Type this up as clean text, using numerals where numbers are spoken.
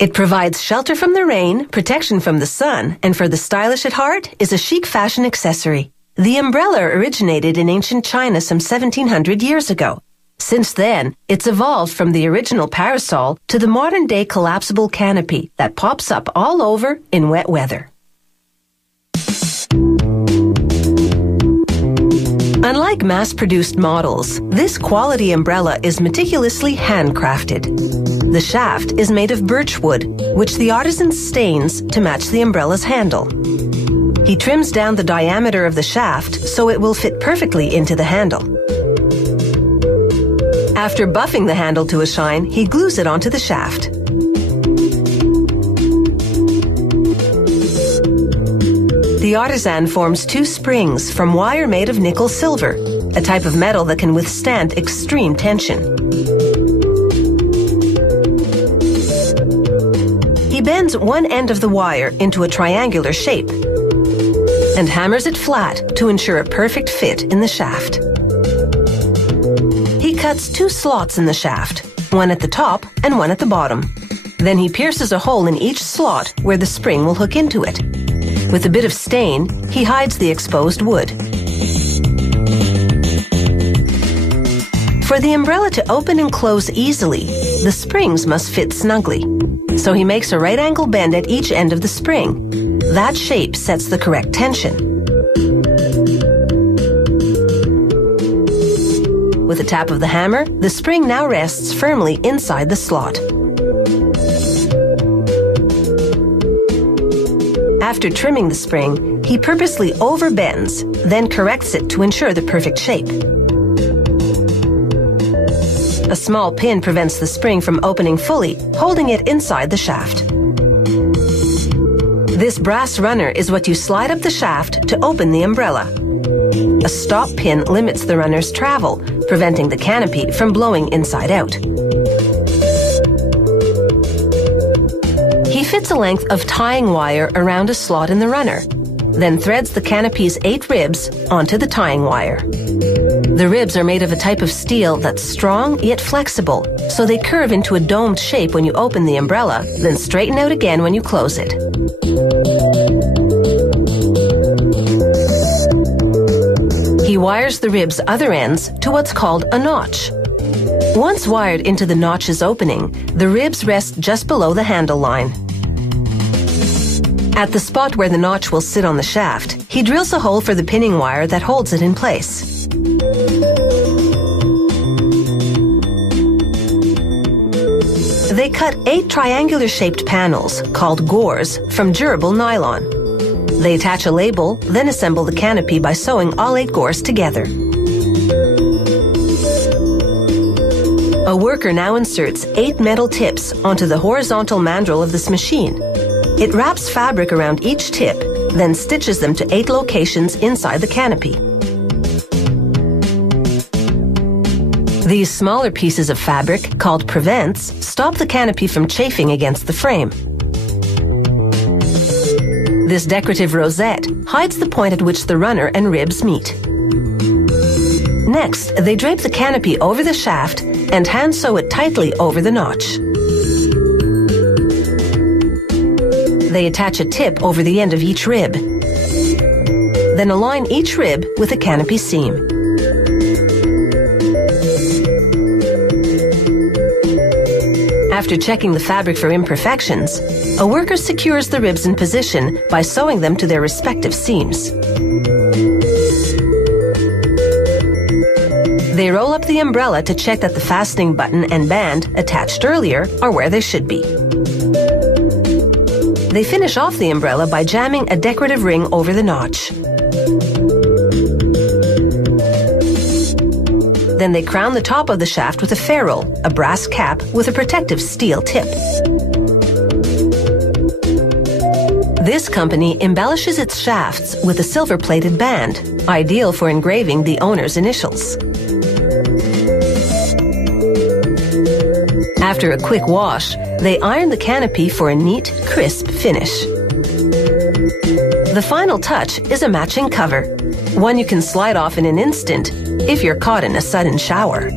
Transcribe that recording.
It provides shelter from the rain, protection from the sun, and for the stylish at heart is a chic fashion accessory. The umbrella originated in ancient China some 1700 years ago. Since then, it's evolved from the original parasol to the modern-day collapsible canopy that pops up all over in wet weather. Unlike mass-produced models, this quality umbrella is meticulously handcrafted. The shaft is made of birch wood, which the artisan stains to match the umbrella's handle. He trims down the diameter of the shaft so it will fit perfectly into the handle. After buffing the handle to a shine, he glues it onto the shaft. The artisan forms two springs from wire made of nickel silver, a type of metal that can withstand extreme tension. He bends one end of the wire into a triangular shape and hammers it flat to ensure a perfect fit in the shaft. He cuts two slots in the shaft, one at the top and one at the bottom. Then he pierces a hole in each slot where the spring will hook into it. With a bit of stain, he hides the exposed wood. For the umbrella to open and close easily, the springs must fit snugly. So he makes a right angle bend at each end of the spring. That shape sets the correct tension. With a tap of the hammer, the spring now rests firmly inside the slot. After trimming the spring, he purposely overbends, then corrects it to ensure the perfect shape. A small pin prevents the spring from opening fully, holding it inside the shaft. This brass runner is what you slide up the shaft to open the umbrella. A stop pin limits the runner's travel, preventing the canopy from blowing inside out. He fits a length of tying wire around a slot in the runner, then threads the canopy's 8 ribs onto the tying wire. The ribs are made of a type of steel that's strong yet flexible, so they curve into a domed shape when you open the umbrella, then straighten out again when you close it. He wires the rib's other ends to what's called a notch. Once wired into the notch's opening, the ribs rest just below the handle line. At the spot where the notch will sit on the shaft, he drills a hole for the pinning wire that holds it in place. They cut 8 triangular-shaped panels, called gores, from durable nylon. They attach a label, then assemble the canopy by sewing all 8 gores together. A worker now inserts 8 metal tips onto the horizontal mandrel of this machine. It wraps fabric around each tip, then stitches them to 8 locations inside the canopy. These smaller pieces of fabric, called prevents, stop the canopy from chafing against the frame. This decorative rosette hides the point at which the runner and ribs meet. Next, they drape the canopy over the shaft and hand sew it tightly over the notch. They attach a tip over the end of each rib. Then align each rib with a canopy seam. After checking the fabric for imperfections, a worker secures the ribs in position by sewing them to their respective seams. They roll up the umbrella to check that the fastening button and band attached earlier are where they should be. They finish off the umbrella by jamming a decorative ring over the notch. Then they crown the top of the shaft with a ferrule, a brass cap with a protective steel tip. This company embellishes its shafts with a silver-plated band, ideal for engraving the owner's initials. After a quick wash, they iron the canopy for a neat, crisp finish. The final touch is a matching cover, one you can slide off in an instant if you're caught in a sudden shower.